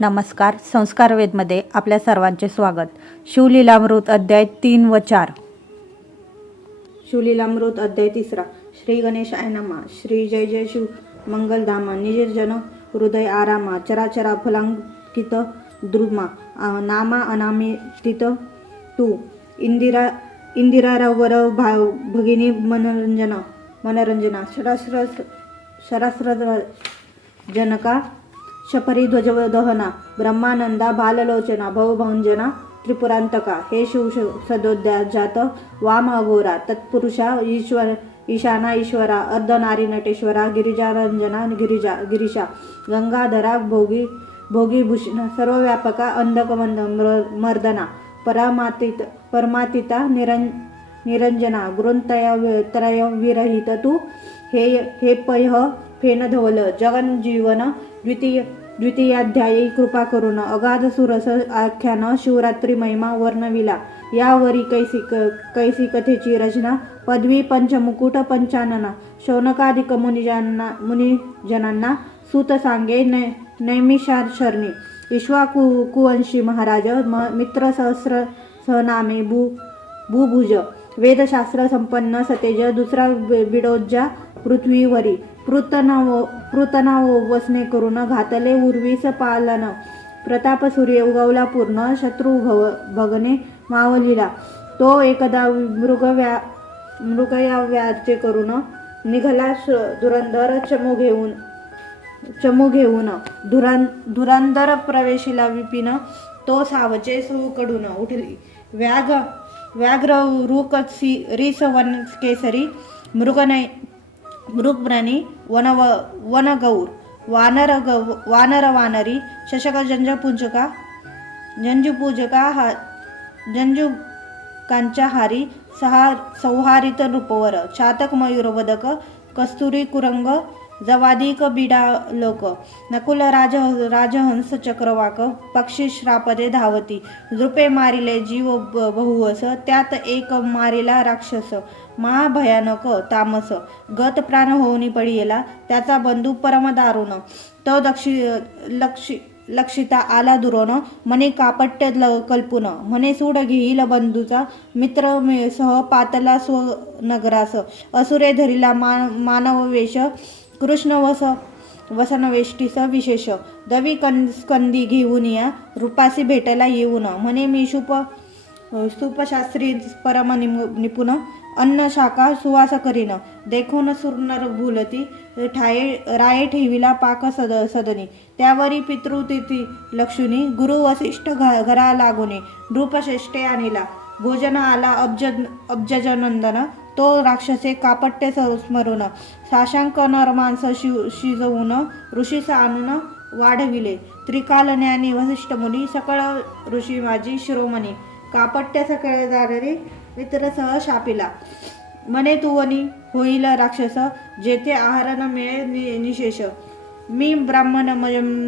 नमस्कार. संस्कारवेदमध्ये आपल्या सर्वांचे स्वागत. शिवलीलामृत अध्याय 3 व 4. शिवलीलामृत अध्याय 3. श्री गणेशाय नमः. श्री जय जय शिव मंगलधामा निजजन हृदय आरामा चराचरा फलांकित द्रुमा नामा अनामितित तू इंदिरा रवर भगिनी मनरंजना शरास्र जनका शपरी ध्वजदहना ब्रह्मानंदा बाललोचना भवभंजना त्रिपुरांतका हे शिव सदोद्या जात वाम अघोरा तत्पुरुषा ईशाना ईश्वरा अर्धनारी नटेश्वरा गिरिजारंजना गिरीशा गंगाधरा भोगी भूषण सर्वव्यापका अंधकमंद मर्दना परमातिता निरंजना गुरुंतय विरहित तू हे पयः फेन धवल जगन जीवन द्वितीयाध्यायी कृपा करून अगाध सुरस आख्यान शिवरात्री महिमा वर्णविला. यावरी कैसी कथेची रचना पदवी पंचमुकुट पंचानना शौनकादिक मुनिजनांना सूत सांगे नैमिषारणी विश्वाकुवंशी महाराज मित्र सहस्र सहनामे भूभुज वेदशास्त्र संपन्न सतेज दुसरा बिडोज्जा पृथ्वीवरी पृतना वसने करून घातले उर्वीस पालन प्रताप सूर्य उगवला पूर्ण शत्रू भगने मावलीला तो एकदा मृगयाव्याचे करून निघाला धुरंधर चमू घेऊन धुरंधर प्रवेशिला विपिन तो सावचे सौकडून उठली व्याघ्र रिस वन केसरी मृगप्राणी वनगौर वानर वानरी शशक जंजुकांच्या हारी सौहारित रूपवर चातक मयूरवदक कस्तुरी कुरंग जवादिक बिडालोक नकुल राजहंस चक्रवाक पक्षी श्रापदे धावती नृपे मारिले जीव बहुवस त्यात एक मारिला राक्षस महाभयानक तामस गत प्राण होऊनी पडियला त्याचा बंधू परम दारुण तो लक्षिता आला दुरोन मने कापट्य कल्पुन म्हणे सूड घेईल बंधूचा मित्र सह पातला स्वनगरास असुरे धरिला मानव वेश कृष्ण वसनवेष्टीस विशेष दवी स्कंदी घेऊन या रूपासी भेटायला येऊन म्हणे मी स्तूपशास्त्री परम निपुण अन्न शाखा सुवास करीन देखून सुरनर भूलती राये ठेविला पाक सदनी त्यावरी पितृतिथी लक्ष्मी गुरु वसिष्ठ घरा लागुने नृपश्रेष्ठे आणिला भोजन आला अब्जनंदन तो राक्षसे कापट्टे स्मरून साशांक नरमांस शिजवून ऋषीस आणून वाढविले त्रिकाल ज्ञानी वसिष्ठ मुनी सकळ ऋषी माझी शिरोमणी कापट्य सकळे जाणारी मित्रसह शापिला म्हणे तुवनी होईल राक्षस जेथे आहार न मिळे निशेष मी ब्राह्मण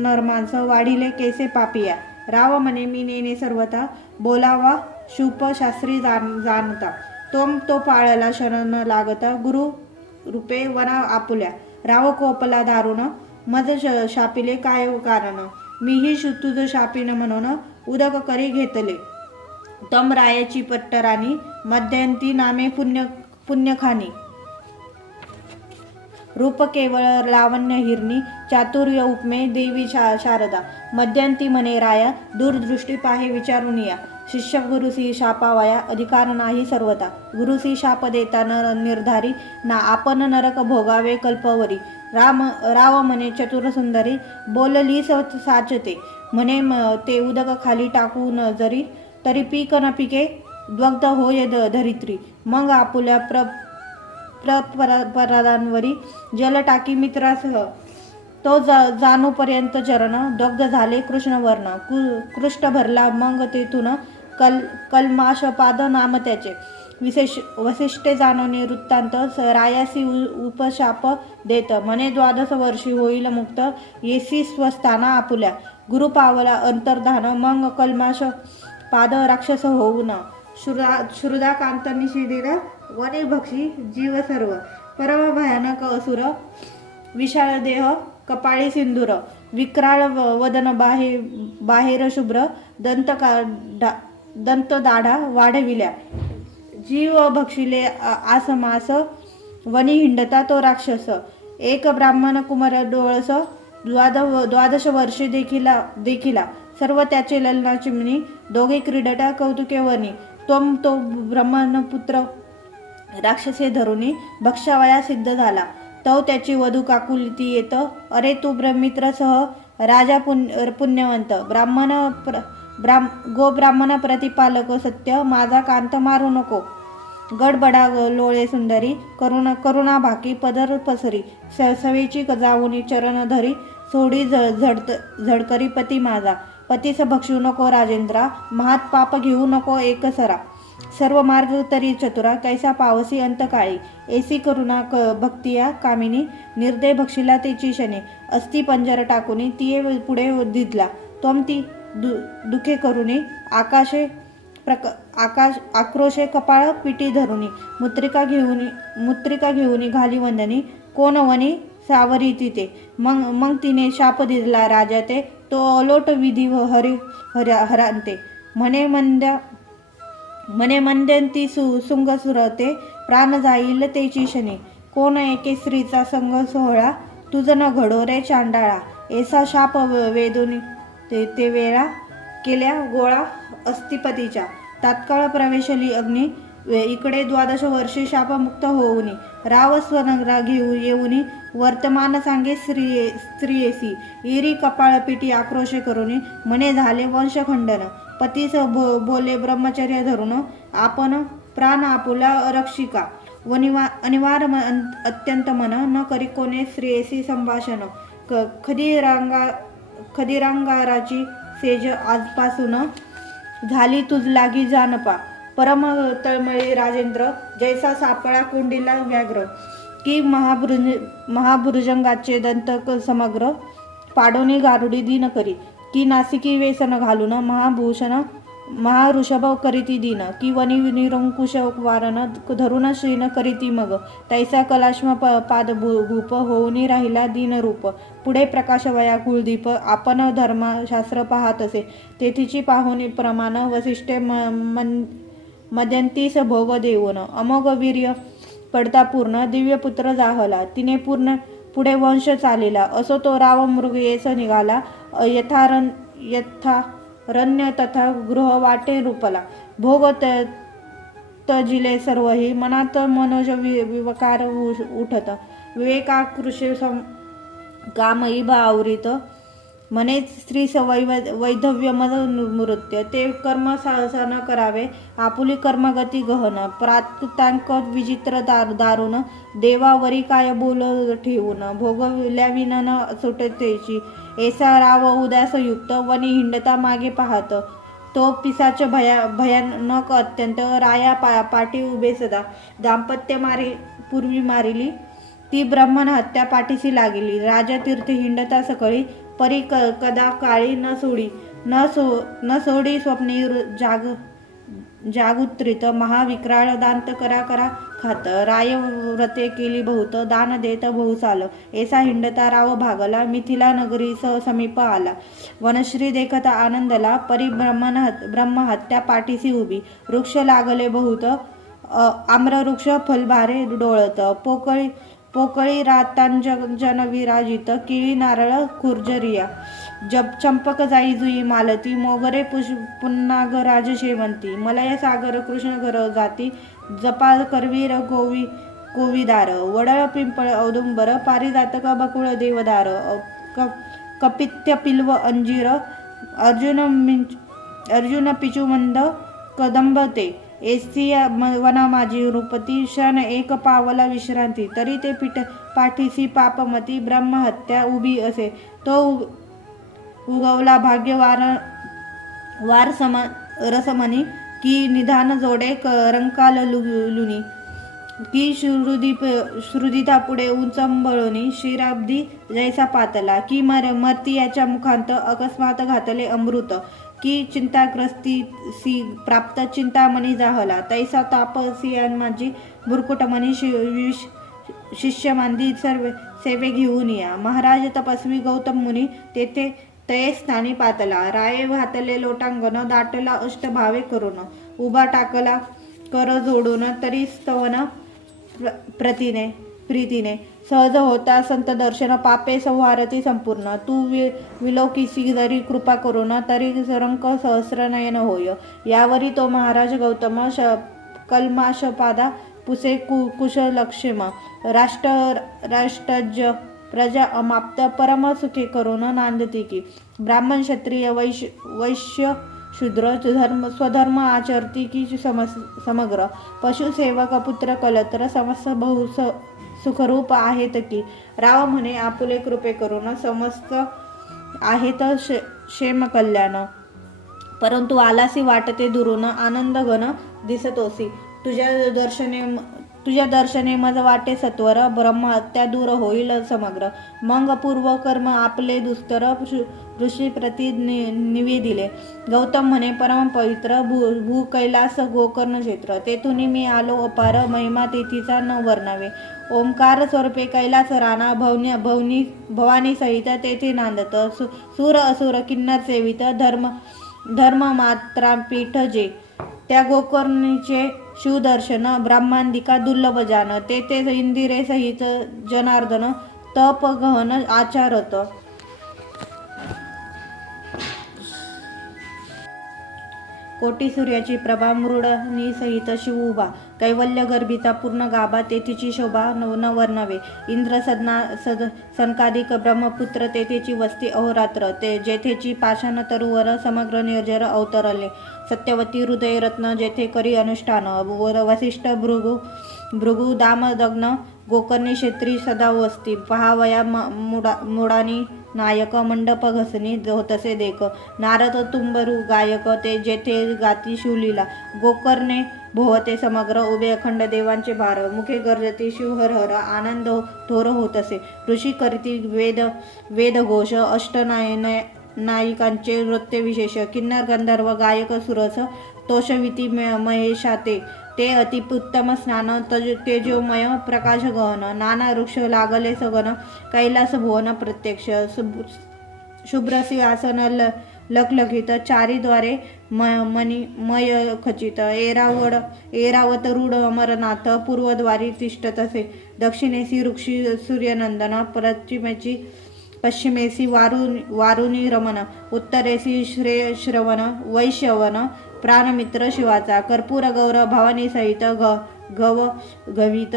नरमांस वाढिले केसे पापिया राव म्हणे मी नेने सर्वथा बोलावा शूप शास्त्री जाणता तो पाळला शरण लागता गुरु रूपे वना आपुल्या राव कोपला दारुण मज शापिले काय कारण मीही तुझ शापिन म्हणून उदक करी घेतले तम रायाची पट्टराणी मध्यंती नामे पुण्यखानी रूप केवळ लावण्य हिरणी चातुर्य उपमे देवी शारदा मध्यंती म्हणे राया दूरदृष्टी पाहे विचारून या शिष्य गुरुसी शापावया अधिकार नाही सर्वता गुरुसी शाप देता निर्धारी ना आपण नरक भोगावे कल्पवरी राव म्हणे चतुर सुंदरी बोलली साचते म्हणे ते उदक खाली टाकून जरी तरी पीक न पिके द्वग्ध होय धरित्री मग आपुल्या प्रपरादांवरी जल टाकी मित्रासह तो जाणूपर्यंत चरण दग्ध झाले कृष्णवर्ण कृष्ण भरला मग तेथून कल्माशपाद नाम त्याचे वसिष्ठे जाणवणे वृत्तांत रायासी उपशाप देत म्हणे 12 वर्षी होईल मुक्त येसी स्वस्थाना आपुल्या गुरु पावला अंतर्धान मग कल्माश पाद राक्षस होऊन श्रुदाकांत निषेधीर वने भक्षी जीव सर्व परम भयानक असुर विशाळ देह कपाळी सिंधूर विक्राळ वदन बाहेर शुभ्र दंत दाढा वाढविल्या. जीव भक्षिले आसमास वनी हिंडता तो राक्षस. एक ब्राह्मण कुमार डोळस 12 वर्षे देखिला सर्व त्याचे ललना चिमणी दोघे क्रीडता कौतुके वनी. तो ब्रह्मपुत्र राक्षसे धरुनी भक्षावया सिद्ध झाला. तो त्याची वधू काकुलती येत. अरे तू ब्रह्मित्र सह राजा पुण्यवंत ब्राह्मण प्रतिपालक सत्य माझा कांत मारू नको. गडबडा लोळे सुंदरी करुणा भाकी पदर पसरी सवेची जाऊनी चरण धरी सोडी झडकरी पती माझा. पतीस भक्षू नको राजेंद्रा महात पाप घेऊ नको एकसरा. सर्व मार्ग तरी चतुरा कैसा पावसी अंतकाळी. एसी करुणा भक्तिया कामिनी निर्दय भक्षिला तेची शने. अस्ति पंजर टाकुनी तिये पुढे दिदला. त्वम ती दुखे करुनी आक्रोशे कपाळ पिटी धरुनी. मुत्रिका घेऊनी घाली वंदनी कोण वनी सावरी तिथे. मग तिने शाप दिला राजा ते तो अलोट विधी हरांते. म्हणे मंद्यंती सुंग सुरते प्राण जाईल तेची शनी. कोण एके स्त्रीचा संग सोहळा तुझ न घडो रे चांडाळा. ऐसा शाप वेदून ते वेळा केल्या गोळा अस्तिपतीच्या. तात्काळ प्रवेशली अग्नी इकडे 12 वर्षे शापमुक्त होऊनी. राव स्वनगरा घेऊ येऊनी वर्तमान सांगे स्त्रियेसी. इरी कपाळपिटी आक्रोशे करुनी म्हणे झाले वंशखंडन. पतीस बोले ब्रह्मचर्य धरून आपण प्राण आपुला रक्षिका. अनिवार अत्यंत मन न करी कोणे स्त्रियेसी संभाषण. खदिरांगाराची सेज आजपासून झाली तुझ लागी जानपा. परम तळमळी राजेंद्र जैसा सापळा कोंडीला व्याघ्र. की महाभुजंगाचे दंतक समग्र पाडोनी गारुडी दिन करी. की नासिकी वेसन घालून महाऋषभ करीती दिन. की वनी निरंकुश वारन धरून श्रीन करीती मग. तैसा कलाश्म पाद भूप होऊनी राहिला दीनरूप. पुढे प्रकाशवया कुलदीप आपण धर्मशास्त्र पाहत असे. तेथीची पाहुणी प्रमाण वसिष्ठे मध्यंतीस भोग देऊन. अमोघ वीर्य पडता पूर्ण दिव्यपुत्र जाहला. तिने पुढे वंश चालिला. असो तो राव मृग येस निघाला. यथारण्य तथा गृह वाटे रूपला. भोग तजिले सर्वही मनात मनोज विवकार उठत. विवेकाकृषे कामई आवरित म्हणे स्त्री वैधव्य मृत्य. ते कर्म साहसा न करावे आपुली कर्मगती गहन. प्राकृतांक विचित्र दारुण देवावरी काय बोल ठेवून. भोगल्याविन न सुटतेची. ऐसा राव उदासयुक्त वनी हिंडता मागे पाहत. तो पिसाच भयानक अत्यंत राया पाठी उभे सदा. दाम्पत्य पूर्वी मारिली ती ब्राह्मण हत्या पाठीसी लागली. राजा तीर्थ हिंडता सकळी परी कदा काळी न सोडी स्वप्नी जागुत्रित. महाविक्राळ दांत करा खात. राय व्रते केली बहुत दान देत बहुसाल. ऐसा हिंडता राव भागला मिथिला नगरी समीप आला. वनश्री देखता आनंदला परी ब्रह्महत्या पाठीसी उभी. वृक्ष लागले बहुत आम्रवृक्ष फलभारे डोळत. पोकळी रातांजन विराजित. केळी नारळ खुर्जरिया. चंपक जाई जुई मालती. मोगरे पुन्नाग राज शेवंती. मलय सागर कृष्णगर जाती. जपा करवीर गोविदार. वडळ पिंपळ औदुंबर. पारिजातक बकुळ देवदार. कपित्य पिल्व अंजीर. अर्जुन पिचुमंद कदंब ते. एसिया वना माझी रूपती. क्षण एक पावला विश्रांती. तरी ते पाठीसी पापमती. ब्रह्महत्या उभी असे. तो उगवला भाग्य वार रसमनी. की निधान जोडे रंकाल लुनी. की श्रुदिता पुढे उंचंबळणी. शिराब्दी जैसा पातला. की मर्तियाच्या मुखांत अकस्मात घातले अमृत. की चिंताग्रस्ती प्राप्त चिंतामणी जाहला. तैसा तापसिया माझी बुरकुटमणी शिष्य मांदी सेवे घेऊन या. महाराज तपस्वी गौतम मुनी तेथे तये स्थानी पातला. राये भातले लोटांगण दाटला अष्टभावे करून. उभा टाकला कर जोडून तरी स्तवन प्रीतीने. सहज होता संत दर्शन पापे संहारती संपूर्ण. तू विलोकिसी जरी कृपा करून तरी रंक सहस्रनयन होय. यावरी तो महाराज गौतम कल्माशपादा पुसे कुशलक्षेम. राष्ट्रज प्रजा अमाप्त परम सुखे करून नांदती की. ब्राह्मण क्षत्रिय वैश्य शूद्र स्वधर्म आचरती की समग्र. पशुसेवक पुत्र कलत्र समस्त बहु सुखरूप आहेत की. राव म्हणे आपुले कृपे करून समस्त आहेत क्षेम कल्याण. परंतु आलासी वाटते दुरून आनंद घन दिसतोसी. तुझ्या दर्शने मज वाटे सत्वर ब्रह्म हत्या दूर होईल समग्र. मग पूर्व कर्म आपले दुस्तर ऋषी प्रति निवेदिले. गौतम म्हणे परम पवित्र भू कैलास गोकर्ण क्षेत्र. तेथून मी आलो अपार महिमा तेथीचा न वर्णावे. ओंकार स्वरूपे कैलास राणा भवानी सहित तेथे नांदत. सूर असुर किन्नर सेवित धर्म मात्रापीठ जे. त्या गोकर्णीचे शिवदर्शन ब्रह्मांदिका दुर्लभ जान. तेथे इंदिरे सहित जनार्दन तप गहन आचारत. कोटी सूर्याची प्रभा मृडनी सहित शिव उभा. कैवल्य गर्भीचा पूर्ण गाभा तेथीची शोभा न वर्णावे. इंद्र सनकादिक ब्रह्मपुत्र तेथेची वस्ती अहोरात्र. जेथेची पाषाण तरुवर समग्र निर्जर अवतरले. सत्यवती हृदयरत्न जेथे करी अनुष्ठान. वसिष्ठ भृगु दामदग्न गोकर्णी क्षेत्री सदा वस्ती. पहावया मुडानी नायक मंडप घसनी होतसे देख. नारद तुंबरू गायक ते जेथे गाती शिवलीला. गोकर्णे भोवते समग्र उभे अखंड देवांचे भार. मुखे गर्जती शिव हर हर आनंद थोर होतसे. ऋषी करती वेदघोष अष्टनायिकांचे नृत्य विशेष. किन्नर गंधर्व गायक सुरस तोषविती महेशाते. ते अतिउत्तम स्नान तेजोमय प्रकाश गहन. नाना वृक्ष लागले सगन कैलास भुवन प्रत्यक्ष. शुभ्र सिंहासन लखलखित चारीद्वारे मय खचित. ऐरावत रूढ अमरनाथ पूर्वद्वारी तिष्ठतसे. दक्षिणेसी ऋषी सूर्यनंदन पश्चिमेसी वारुणी रमण. उत्तरेसी श्रवण वैश्यवन प्राणमित्र शिवाचा. कर्पूर गौर भवानी सहित घवित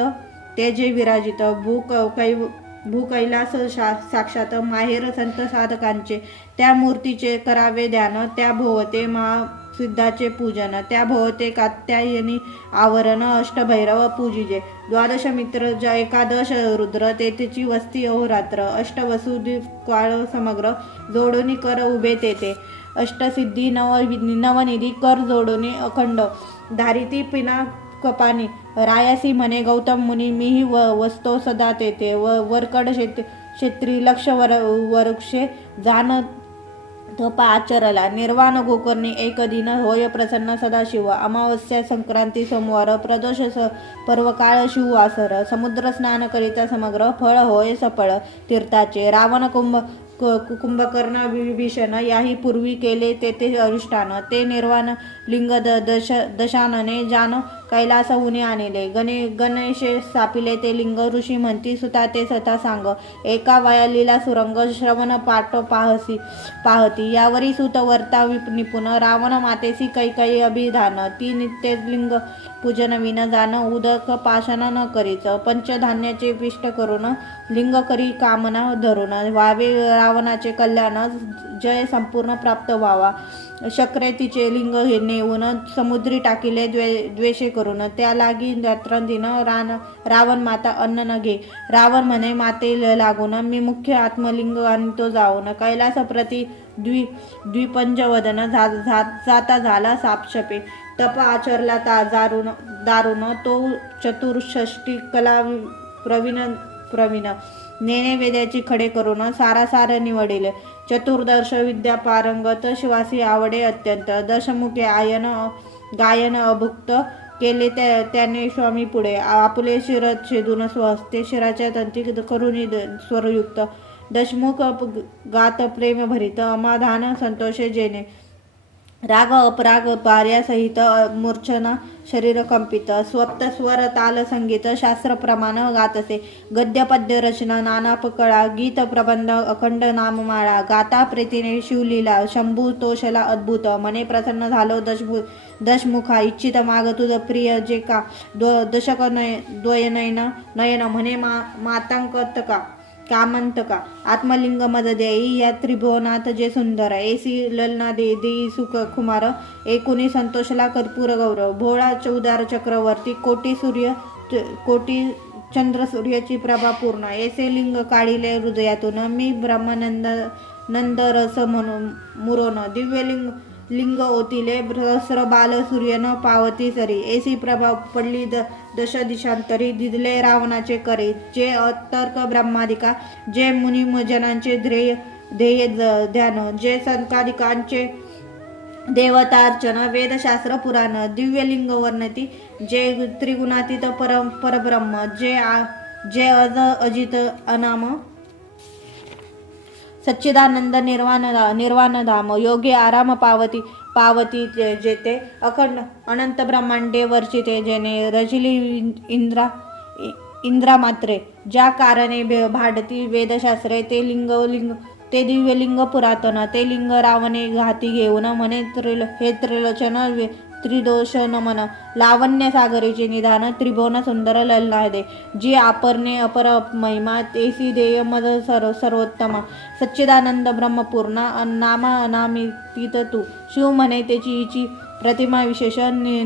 ते जे विराजित. भू कैलास साक्षात माहेर संत साधकांचे. त्या मूर्तीचे करावे ध्यान. त्या भोवते सिद्धाचे पूजन. त्या भोवते कात्यायनी आवरण. अष्टभैरव पूजिजे. द्वादश मित्र एकादश रुद्र तेथेची वस्ती अहोरात्र. अष्टवसु काळ समग्र जोडोनी कर उभे तेथे. अष्टसिद्धी नवनिधी कर जोडोनी अखंड. धारिती पिना कपानी. रायासी म्हणे गौतम मुनी मीही वसतो सदा तेथे. वरकड क्षेत्री लक्ष वृक्षे जाण तप आचरला. निर्वाण गोकर्णी एक दिन होय प्रसन्न सदाशिव. अमावस्या संक्रांती सोमवार प्रदोष पर्वकाळ शिव वासर. समुद्र स्नान करिता समग्र फळ होय सफळ तीर्थाचे. रावण कुंभकर्ण विभीषण याही पूर्वी केले तेथे अनुष्ठान. ते निर्वाण लिंग दशानने जान कैलास उनी आणले. गणेशे स्थापिले ते लिंग. ऋषी म्हणती सुता ते सथा सांग. एका वया लीला सुरंग श्रवण पाठ पाहती. यावरी सुत वर्ता निपुण. रावण मातेसी कैकई अभिधान. ती नित्य लिंग पूजन विन जाण. उदक पाषाण न करीच. पंचधान्याचे पिष्ट करून लिंग करी कामना धरून. व्हावे रावणाचे कल्याण. जय संपूर्ण प्राप्त व्हावा. शक्रे तिचे लिंग नेऊन समुद्री टाकिले द्वेषे करून. त्या लागी रात्रंदिन रावण माता अन्न न घे. रावण म्हणे माते लागून मी मुख्य आत्मलिंग आणतो जाऊन. कैलास प्रति द्विपंजवदन जाता झाला सापशपे. तप आचरला दारुण तो चतुर्षष्टी कला प्रवीण. नेणे वेद्याची खडे करून सारासार निवडिले. चतुर्दश विद्या पारंगत शिवासी आवडे अत्यंत. दशमुखे गायन अभुक्त केले त्याने स्वामी पुढे आपले शिर छेदून स्वहस्ते शिराच्या तंती करुणी स्वरयुक्त दशमुख गात प्रेम भरित अमाधान संतोषे जेणे राग अपराग पार्यासहित मूर्छना शरीर कंपित स्वप्त स्वर ताल संगीत शास्त्र प्रमाण गातसे गद्य पद्य रचना नाना कळा गीत प्रबंध अखंड नाममाळा गाता प्रीतीने शिवलीला शंभू तोषला अद्भुत मने प्रसन्न झालो दशमुखा इच्छित माग तुझ प्रिय जे का दशक द्वयनयन नयन म्हणे मातांकत कामंतका आत्मलिंग मद देई या त्रिभुवनाथ जे सुंदर एसी ललना देई सुख कुमार एकुणी संतोषला कर्पूर गौरव भोळा चौदार चक्रवर्ती कोटी चंद्र सूर्याची प्रभा पूर्ण ऐसे लिंग काढिले हृदयातून मी ब्रह्मानंद रस म्हणून मुरोन दिव्य लिंग ओतिले सहस्र बाल सूर्यन पावती सरी ऐसी प्रभा पडली दश दिशांतरी दिदले रावणाचे करे जे अतर्क ब्रह्मादिका जे मुनिमजनांचे ध्येय ध्यान जे संतादिकांचे देवतार्चन वेदशास्त्र पुराण दिव्यलिंग वर्णती जे त्रिगुणातीत परब्रह्म जे अजित अनाम सच्चिदानंद निर्वाणधाम योगी आराम पावती जेते अखंड अनंत ब्रह्मांडे वर्षिते जेने रचिली इंद्रा मात्रे ज्या कारणे भाडती वेदशास्त्रे ते दिव्यलिंग पुरातन ते लिंग रावणे घाती घेऊन म्हणे हे त्रिलोचन त्रिदोष नमन लावण्य सागरीचे निधान त्रिभुवन सुंदर ललनादे जी आपरणे अपर महिमा तेसी देय मद सर्वोत्तम सच्चिदानंद ब्रह्मपूर्ण नामा अनामितीत तू शिव म्हणे त्याची हिची प्रतिमा विशेष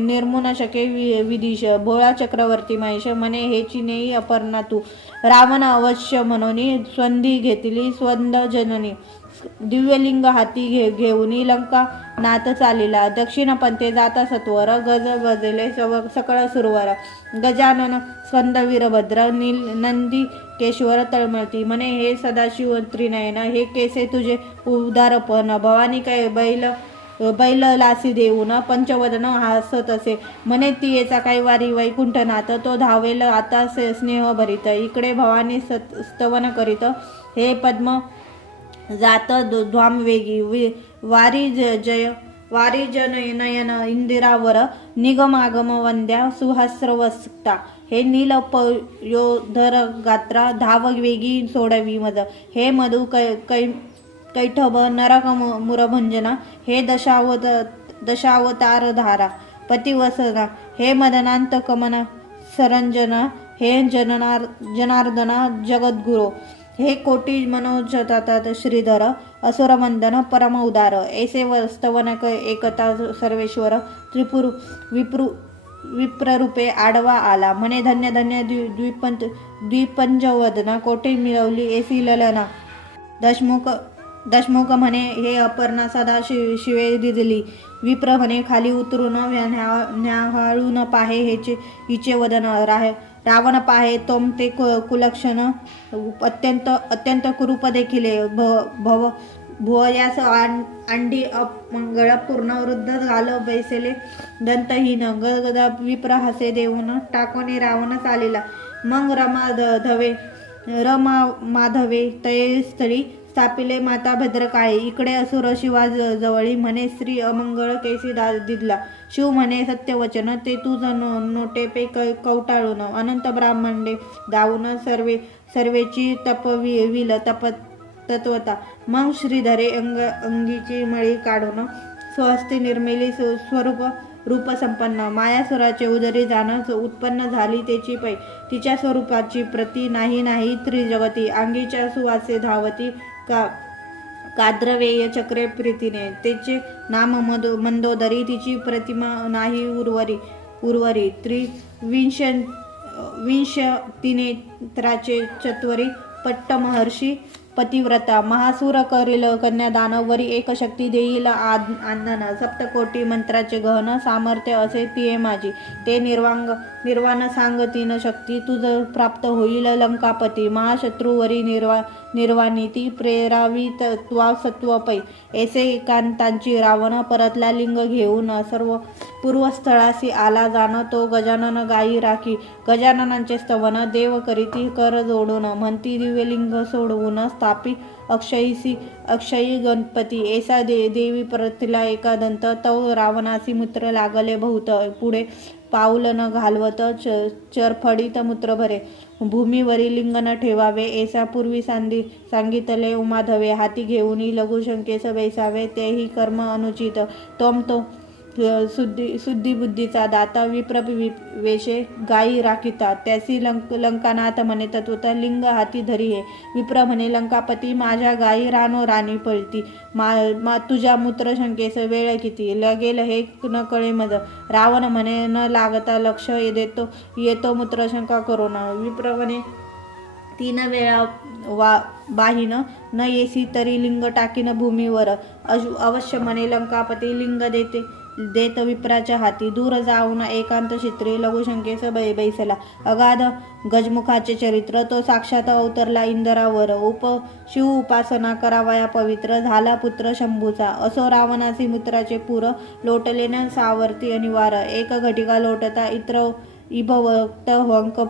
निर्मुन शके विदिश भोळा चक्रवर्ती महेश म्हणे हेची नेई अपर्णा तू रावण अवश्य म्हणून स्वंधी घेतली स्वंद जननी दिव्यलिंग हाती घेऊनी लंका नाथ चालिला दक्षिण पंथे जाता सत्वर गज बजले सकळ सुरवर गजानन स्कंद वीरभद्र नंदी केशवर तळमळती म्हणे हे सदाशिव त्रिनयन हे केसे तुझे उदारपण भवानी काय बैल लासी देऊन पंचवदन हसत असे म्हणे ती याचा काही वारी वैकुंठनाथ तो धावेल आता स्नेह भरित इकडे भवानी स्तवन करीत हे पद्म जात ध्वाम वेगी वारी नयन इंदिरावर निगमागम वंद्या सुहास्रवस्ता हे नील पयोधर गात्रा धाव वेगी सोडवी मद हे मधु कैठभ नरक मुरभंजना हे दशावतार धारा पतिवसना हे मदनांत कमना सरंजना हे जनार्दना जगद्गुरो हे कोटी मनोजतात श्रीधर असुरमंदन परम उदार ऐसे स्तवन एकता सर्वेश्वर विप्ररूपे आडवा आला म्हणे धन्य धन्य द्विपंचवदना कोटी मिळवली ऐसी ललना दशमुख म्हणे हे अपर्णा सदा शिवे दिदली विप्र म्हणे खाली उतरून न्याहाळून पाहे हिचे वदन रावण पाहे तोम ते कुलक्षण अत्यंत कुरूप देखिले भुवयास अंडी अपमंगळ पूर्ण वृद्ध घाल बैसेले दंतहीन गदगदा विप्र हसे देऊन टाकोने रावण चालिला मग रमा माधवे तये स्थळी स्थापिले माता भद्रकाळी इकडे असुर शिवा जवळी म्हणे स्त्री अमंगळ केसी दिदला शिव म्हणे सत्यवचन ते तुझ नोटे पे कवटाळून अनंत ब्राह्मंडे दावून सर्वेची तपविल तत्वता मग श्रीधरे अंगीची मळी काढून स्वहस्ती निर्मिली स्वरूप रूप संपन्न मायासुराचे उदरी जाणं उत्पन्न झाली त्याची पै तिच्या स्वरूपाची प्रती नाही त्रिजगती अंगीच्या सुवासे धावती काद्रवेय चक्रे प्रीतीने त्याचे नाम मंदोदरी तिची प्रतिमा नाही उर्वरी विंश तिने त्राचे चत्वरी पट्ट महर्षी पतिव्रता महासूर करील कन्यादान वरी एक शक्ती देईल आनंदन सप्तकोटी मंत्राचे गहन सामर्थ्य असे तिये माझी ते निर्वाण सांग तीन शक्ती तुझ प्राप्त होईल लंकापती महाशत्रूवरी निर्वाणी ती प्रेरावी तत्वा सत्व पै ऐसे एकांतांची रावण परतला लिंग घेऊन सर्व पूर्वस्थळासी आला जाण तो गजानन गायी राखी गजाननांचे स्तवन देव करीती कर जोडून म्हणती दिव्यलिंग सोडवून स्थापी अक्षयी गणपती ऐसा देवी परतला एका दंत तव रावणासी मूत्र लागले बहुत पुढे पाऊल न घालवत चरफडीत मूत्र भरे भूमीवरी लिंग न ठेवावे ऐसा पूर्वी सांगितले उमाधवे हाती घेऊन लघुशंकेस बैसावे तेही कर्म अनुचित तोम तो शुद्धिबुद्धीचा दाता विप्र वेशे गायी राखिता त्यासी लंकानाथ म्हणे तत्वत लिंग हाती धरी हे विप्र म्हणे लंकापती माझ्या गायी रानो राणी पळती तुझ्या मूत्र शंकेस वेळ किती लगेल हे न कळे मज रावण म्हणे न लागता लक्ष येतो मूत्रशंका करून विप्र म्हणे 3 वेळा बाहीन न येसी तरी लिंग टाकीन भूमीवर अवश्य म्हणे लंकापती लिंग देत विप्राच्या हाती दूर जाऊन एकांत चित्रे लघुशंकेस बैसला अगाध गजमुखाचे चरित्र तो साक्षात अवतरला इंद्रावर शिव उपासना करावया पवित्र झाला पुत्र शंभूचा असो रावणासी मूत्राचे पूर लोटले न सावर्ती अनिवार एक घटिका लोटता इत्र इभवक्त हंक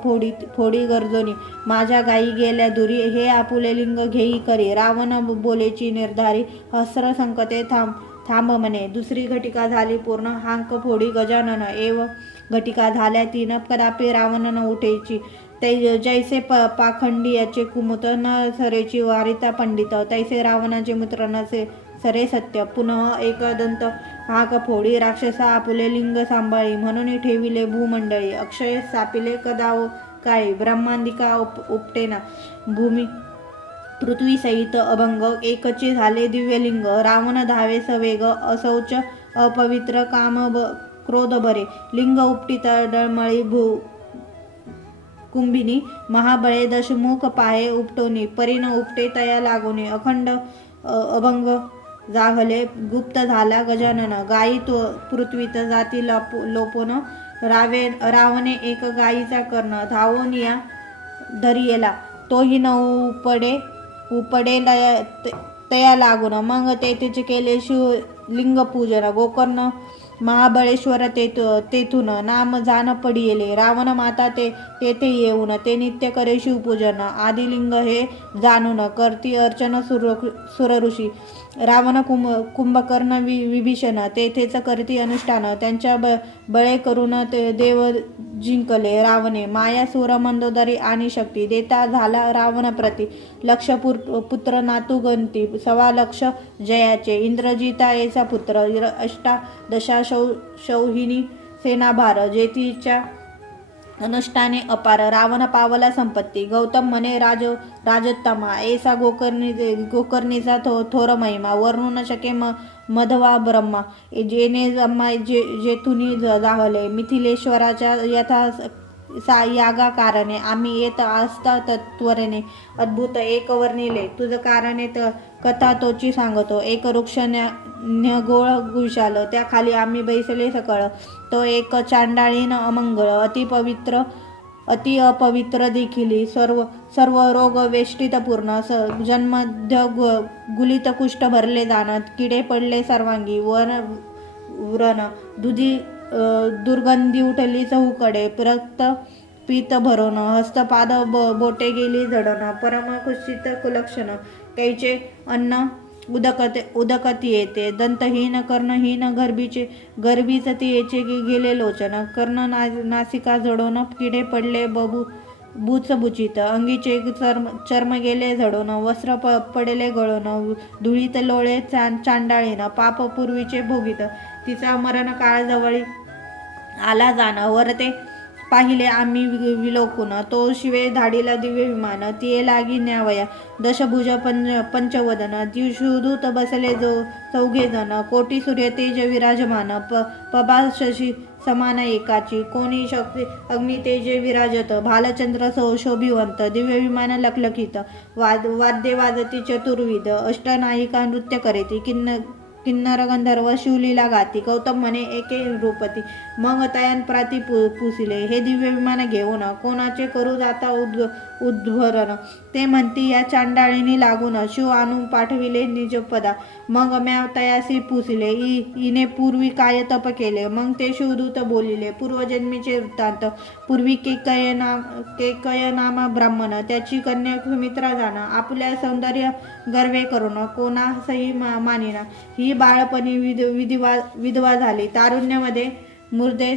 फोडी गर्जोनी माझ्या गायी गेल्या दुरी हे आपुले लिंग घेई करी रावण बोलेची निर्धारी हस्र संकते थांब म्हणे दुसरी घटिका झाली पूर्ण हांक फोडी गजानन एव घटिका झाल्या 3 कदापि रावण न उठेची ते जैसे पाखंडी याचे कुमुत न सरेची वारिता पंडित तैसे रावणाचे मूत्र न सरे सत्य पुनः एकदंत हाक फोडी राक्षसा आपुले लिंग सांभाळी म्हणून ठेविले भूमंडळी अक्षय सापिले कदाव काळी ब्रह्मांदिका उपटेना भूमी पृथ्वी सहित अभंग एकचे झाले दिव्यलिंग रावण धावे सवेग असौच अपवित्र काम क्रोध बरे लिंग उपटीत डळमळी कुंभिनी महाबळे दशमुख पाहे उपटोनी परीन उपटे तया लागोनी अखंड अभंग जागले गुप्त झाला गजानन गायी तो पृथ्वीत जाती लोपोन रावणे एक गायीचा कर्ण धावोनिया धरियेला तोही न उपडे तया लागून मग तेथेचे केले शिवलिंग पूजन गोकर्ण महाबळेश्वर तेथून नाम जाण पडियेले रावण माता तेथे येऊन ते नित्य करे शिवपूजन आदिलिंग हे जाणून करती अर्चन सुरऋषी रावण कुंभकर्ण विभीषण तेथेच करती अनुष्ठान त्यांच्या बळे करून देव जिंकले रावणे माया सुर मंदोदरी आणि शक्ती देता झाला रावण प्रती लक्ष पुत्र नातू गंती 1.25 लक्ष जयाचे इंद्रजिता ऐसा पुत्र अष्टादशा शौहिनी सेनाभार जेतीच्या अनुष्ठाने अपार रावण पावला संपत्ती गौतम म्हणे राजोत्तमा ऐसा गोकर्णीचा थोर महिमा वर्णू न शके मधवा ब्रह्मा जेने जेथुनी जाहले मिथिलेश्वराच्या यथा यागा कारणे आम्ही येत असता तत्वरेने अद्भुत एक वर्णिले तुझ कारणे कथा तोची सांगतो एक वृक्ष न्यगोळ गुशाल त्या खाली आम्ही बैसले सकळ तो एक चांडाळीन अमंगळ अति अपवित्र देखील सर्व रोग वेष्टित पूर्ण जन्मध्य गुलित कुष्ठ भरले जाणत किडे पडले सर्वांगी व्रण दुधी दुर्गंधी उठली चहूकडे रक्त पीत भरून हस्तपाद बोटे गेली जडण परम कुशित कुलक्षण कैचे अन्न उदकती येते दंतहीन कर्णहीन गर्भीच तियेचे गेले लोचन कर्ण नासिका जडोन किडे पडले बुचबुचित अंगीचे चर्म गेले झडून वस्त्र पडले गळून धुळीत लोळे चांडाळीन पाप पूर्वीचे भोगीत तिचा मरण काळ जवळी आला जाण वरते पाहिले आम्ही विलोकून, तो शिवे धाडीला दिव्य विमान, तिये लागी न्यावया दशभुज पंचवदन, दिवशूदूत बसले चौघे जण, कोटी सूर्य तेज विराजमान, पबा शशी समान एकाची, कोणी शक्ती अग्नि तेज विराजत, भालचंद्र शोभिवंत, दिव्य विमान लखलखित, वाद्य वाजती चतुर्विध, अष्टनायिका नृत्य करेती, किन्नर गंधर्व शिवलीला गाती, गौतम म्हणे एके रूपती, मग तयान प्राती पुसिले, हे दिव्य विमान घेऊन कोणाचे करू जाता उद्भरण, ते म्हणती या चांडाळीनी लागून, शिव आणून पाठविले निजपदा, मग म्या तयासी पुसिले, इने पूर्वी काय तप केले, मग ते शिवदूत बोलिले पूर्वजन्मीचे वृत्तांत, पूर्वी केकय नामा ब्राह्मण, त्याची कन्या सुमित्रा जाण, आपल्या सौंदर्य गर्वे करून कोणासही मानिना, ही बाळपणी विधवा झाली, तारुण्यामध्ये मुर्दे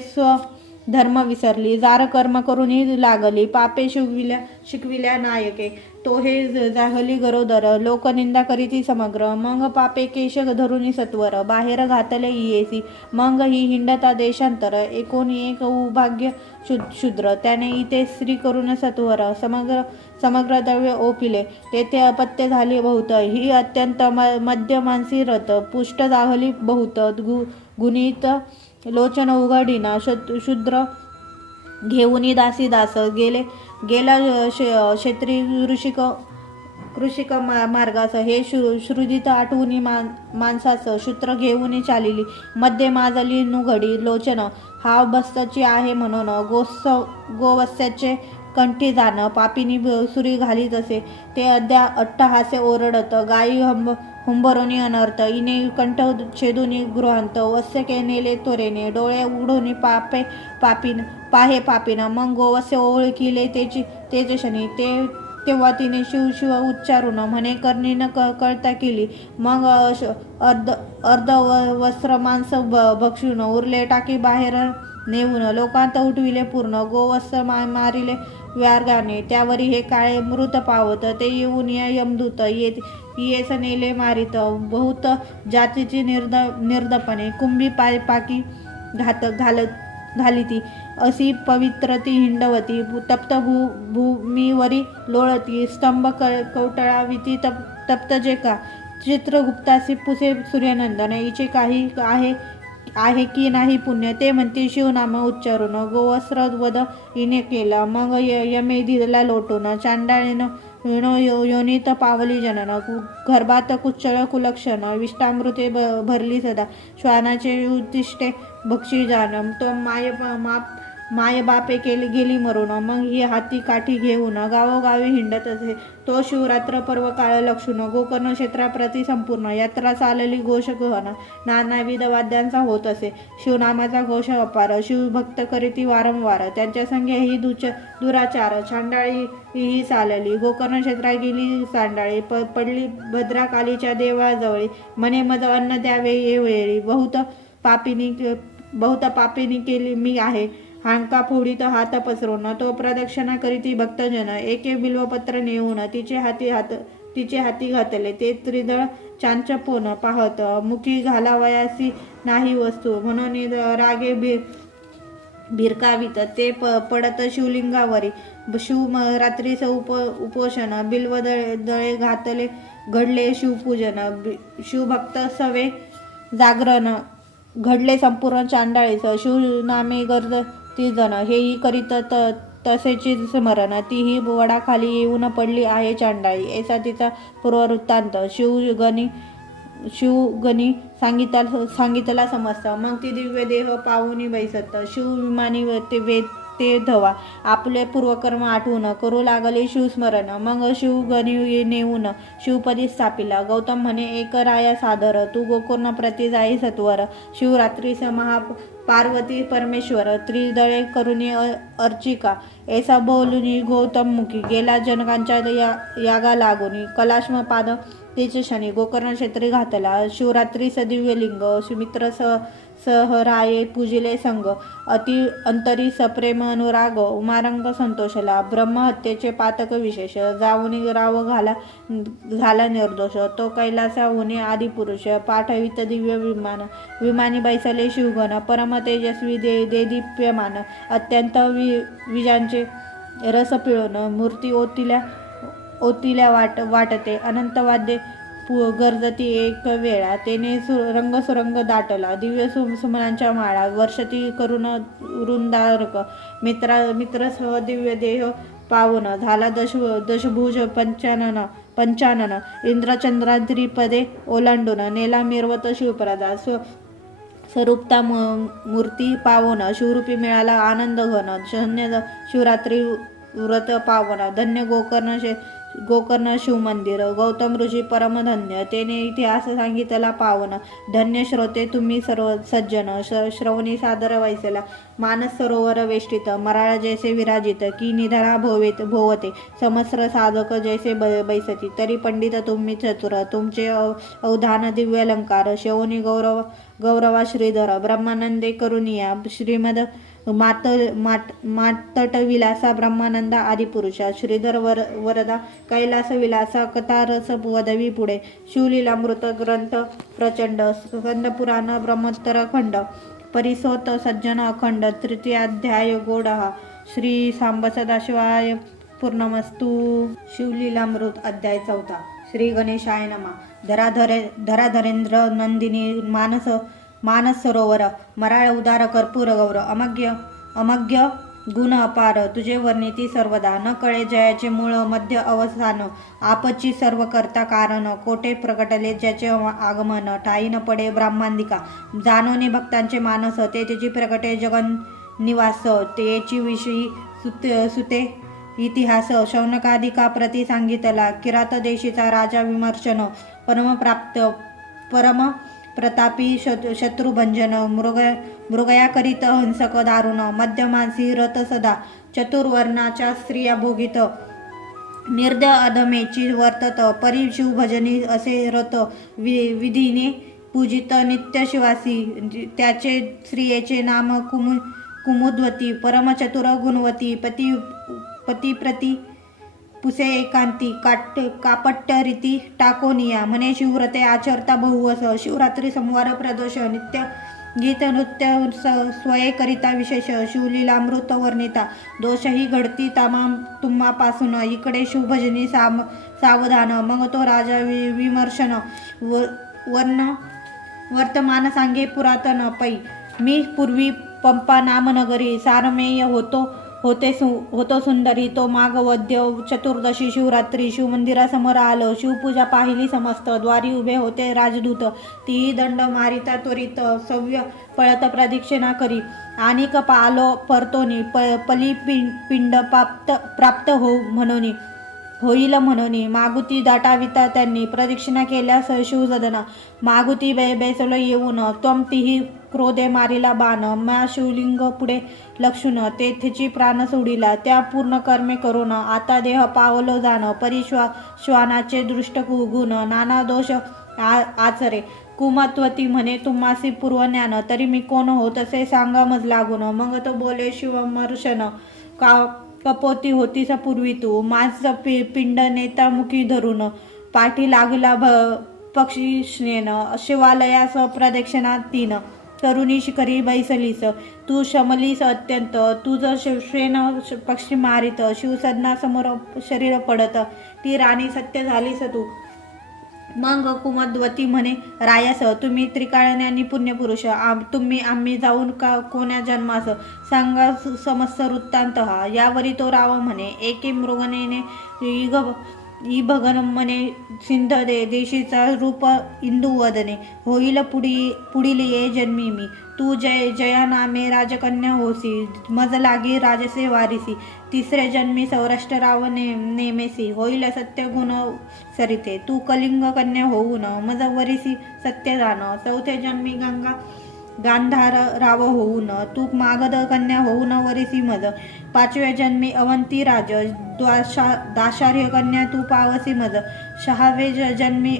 धर्म विसरली, जार कर्म करूनही लागली, पापे शिकविल्या नायके, तो हे जाहली गरोदर, लोकनिंदा करीती समग्र, मग पापे केश धरुनी सत्वर, बाहेर घातले येसी, मग ही हिंडता देशांतर, एकोणी एक उभाग्य शूद्र, त्याने इथे स्त्री करून सत्वर, समग्र द्रव्य ओपिले, तेथे अपत्य झाले बहुत, ही अत्यंत मध्य मानसी रत, पुष्ट जाहली बहुत, गुणित लोचन उघडीना, शूद्र घेऊनी दासी दास, गेला क्षेत्री कृषिक मार्गास, हे श्रुजित आठवणी माणसास, शूद्र घेऊन चालिली, मध्ये माजली नुघडी लोचन, हा बस्ताची आहे म्हणून, गोवत्स्याचे कंठी जाण, पापिनी सुरी घालीत असे, ते अट्टहासे ओरडत, गायी हुंबरोनी अनर्थ, इने कंठ छेदुनी गृहांत, वत्स्य नेले त्वरेने, डोळे उघडून पाहे पापीन, मग गोवत्स्य ओळखिले तेच क्षणी, तेव्हा तिने शिव शिव उच्चारून म्हणे कर्णीनं कळता केली, मग अर्ध वस्त्र मांस भक्षून, उरले टाकी बाहेर नेऊन, लोकांत उठविले पूर्ण, गोवत्स मारिले व्यार्गाने, त्यावरी हे काळे मृत पावत, ते येऊन यमदूत येस नेले मारित, बहुत जातीची निर्दपणे, कुंभी पाकी घालिती, अशी पवित्र ती हिंडवती, तप्त भूमीवरी लोळती, स्तंभ कवटळाविती, तप्त जे का चित्रगुप्तासी पुसे सूर्यनंदन, हिचे काही आहे की नाही पुण्य, ते म्हणते शिवनाम उच्चारून, गोवस्त्र वध हिने केला, मग यमे दिला लोटून, चांडाळीनं योनीत पावली जनन, गर्भात कुच्चळ कुलक्षण, विष्टामृते भरली सदा, श्वानाचे उद्दिष्टे भक्षी जाण, तो माय बापे गेली मरून, मग ही हाती काठी घेऊन गावोगावी हिंडत असे, तो शिवरात्र पर्व काळ लक्षून, गोकर्ण क्षेत्राप्रती संपूर्ण यात्रा चालली, घोष गहन नानाविध वाद्यांचा होत असे, शिवनामाचा घोष अपार, शिवभक्त करीती वारंवार, त्यांच्या संगे ही दुराचार, चांडाळी ही चालली, गोकर्ण क्षेत्रा गेली चांडाळी, पडली भद्राकालीच्या देवाजवळी, म्हणे मज अन्न द्यावे ये वेळी, बहुत पापिनी केली मी आहे, हांका फोडीत हात पसरून, तो प्रदक्षिणा करीती भक्तजन, एके बिल्वपत्र नेऊन तिचे हाती घातले, ते त्रिदळ चांचपोन पाहत, मुखी घालावयासी नाही वस्तू, म्हणून रागे भिरकावीत, ते पडत शिवलिंगावरी, शिव रात्रीस उपोषण, बिल्व दळे घातले, घडले शिवपूजन, शिवभक्त सवे जागरण, घडले संपूर्ण चांडाळीस, शिवनामे गर्द ती जण, हेही करीत तसेची स्मरण, तीही वडाखाली येऊन पडली आहे चांडाळी, ऐसा तिचा पूर्ववृत्तांत, शिवगणी सांगितला समजत, मग ती दिव्य देह पाहुनी बैसत, शिवविमानी ते धवा, आपले पूर्वकर्म आठवून करू लागले शिवस्मरण, मग शिवगणी नेऊन शिवपदी स्थापिला, गौतम म्हणे एक राया सादर, तू गोकर्ण प्रति जाई सत्वर, शिवरात्रीस पार्वती परमेश्वर, त्रिदळे करुणी अर्चिका, ऐसा बोलुनी गौतम मुखी, गेला जनकांच्या यागा लागुनी, कलाश्म पाद तेच क्षणी, गोकर्ण क्षेत्री घातला, शिवरात्रीस दिव्य लिंग, सुमित्र सहराये पूजिले संग अति अंतरी सप्रेम अनुराग उमारंग संतोषला ब्रह्महत्येचे पातक विशेष जाऊनी राव झाला निर्दोष तो कैलासाहुनी आदिपुरुष पाठवित दिव्य विमानी बैसले शिवगण परम तेजस्वी देदीप्यमान अत्यंत विजांचे रस पिळून मूर्ती ओतिल्या वाटते अनंत वाद्ये गरजती एक वेळा तेने रंगसुरंग दाटला दिव्य सुमनांच्या माळा वर्षती करून वृंदारक मित्रसह दिव्य देह पावन झाला दशभुज पंचानन इंद्रचंद्राद्रिपदे ओलांडून नेला मिरवत शिवप्रदा स्वरूपता मूर्ती पावन शिवरूपी मिळाला आनंद घन धन्य शिवरात्री व्रत पावन धन्य गोकर्ण शिवमंदिर गौतम ऋषी परमधन्य तेने इतिहास सांगितला पावन धन्य श्रोते तुम्ही सर्व सज्जन श्रवणी सादर वैसला मानस सरोवर वेष्टित मराळ जैसे विराजित की निधना भोवते समस्र साधक जैसे बैसती तरी पंडित तुम्ही चतुर तुमचे अवधान दिव्य अलंकार शेवनी गौरवा श्रीधर ब्रह्मानंदे करुणिया श्रीमद मातट विलासा ब्रह्मानंदा आदिपुरुषा श्रीधर वरदा कैलास विलासा कथारस वदवी पुढे शिवलीलामृत ग्रंथ प्रचंड स्कंद पुराण ब्रह्मोत्तर खंड परिसोत सज्जन अखंड तृतीयाध्याय गोडहा श्री सांब सदाशिवाय पूर्णमस्तू शिवलीलामृत अध्याय 4 श्री गणेशाय नमा धराधरेंद्र नंदिनी मानस सरोवर मराळ उदार कर्पूर गौर अमग्य गुण अपार तुझे वर्णिती सर्वदा न कळे जयाचे मूळ मध्य अवसान आपची सर्व करता कारण कोठे प्रकटले ज्याचे आगमन ठाई न पडे ब्रह्मांदिका जाणोने भक्तांचे मानस ते त्याची प्रकटे जगन निवास तेची विषयी सुते इतिहास शौनकादिका प्रती सांगितला किरात देशीचा राजा विमर्शन परम प्रतापी शत्रुभंजन मृगया करीत हिंसक दारुण मध्यमानसी रथ सदा चतुर्वर्णाच्या स्त्रिया भोगित निर्द अधमेची वर्तत परी शिवभजनी असे रथ विधीने पूजित नित्य शिवासी त्याचे स्त्रियेचे नाम कुमुद्वती परमचतुर गुणवती पतिप्रती पुसे एकांती कापट्य रीती टाकोनिया म्हणे शिवव्रते आचरता बहुवस शिवरात्री संवार प्रदोष नित्य गीत नृत्य स्वये करिता विशेष शिवलीलामृत वर्णिता दोषही घडती तुम्हापासून इकडे शिवभजनी सावधान मग तो राजा विमर्शन वर्तमान सांगे पुरातन पै मी पूर्वी पंपा नामनगरी सारमेय होतो सुंदरी तो माग वद्य चतुर्दशी शिवरात्री शिवमंदिरासमोर आलो शिवपूजा पाहिली समस्त द्वारी उभे होते राजदूत तीही दंड मारिता त्वरित सव्य पळत प्रदक्षिणा करी आणि आलो परतोनी पली पिंड प्राप्त होईल म्हणून मागुती दाटाविता त्यांनी प्रदक्षिणा केल्यास शिवसदना मागुती बैसलो येऊन त्वम तिही क्रोधे मारिला बाण मा शिवलिंग पुढे लक्षून तेथेची प्राण सोडिला त्या पूर्ण कर्मे करून आता देह पावलो जाण परिश्वानाचे दृष्ट गुण नाना दोष आचरे कुमत्वती म्हणे तुम्हासी पूर्वज्ञान तरी मी कोण हो तसे सांगा मज लागून मग तो बोले शिवमर्शन कपोती होतीस पूर्वी तू माझ पिंड नेता मुखी धरून पाठी लागला पक्षीश्नेन शिवालयास प्रदक्षिणा 3 तरुणी शिखरी बैसलीस तू शमलीस अत्यंत तुझ श्रेण पक्षी मारित शिवसदना समोर शरीर पडत ती राणी सत्य झालीस तू मग कुमद्वती म्हणे रायास तुम्ही त्रिकाळज्ञानी पुण्यपुरुष तुम्ही आम्ही जाऊन कोण्या जन्मास सांगा समस्त वृत्तांत हा यावरी तो राव म्हणे एके मृगनेने भगन म्हणे सिंध देशीचा रूप इंदू वदने होईल पुढील ये जन्मी मी तू जया नामे राजकन्या होसी मज लागी राजसे वारिसी तिसरे जन्मी सौराष्ट्र राव नेमेसी होईल सत्य गुण सरिते तू कलिंग कन्या होऊन मज वरिसी सत्य जाण चौथे जन्मी गांधार राव होऊन तू मागध कन्या होऊन वरिसी मज पाचव्या जन्मी अवंती राज दाशार्य कन्या तू पावसी मज 6वे जन्मी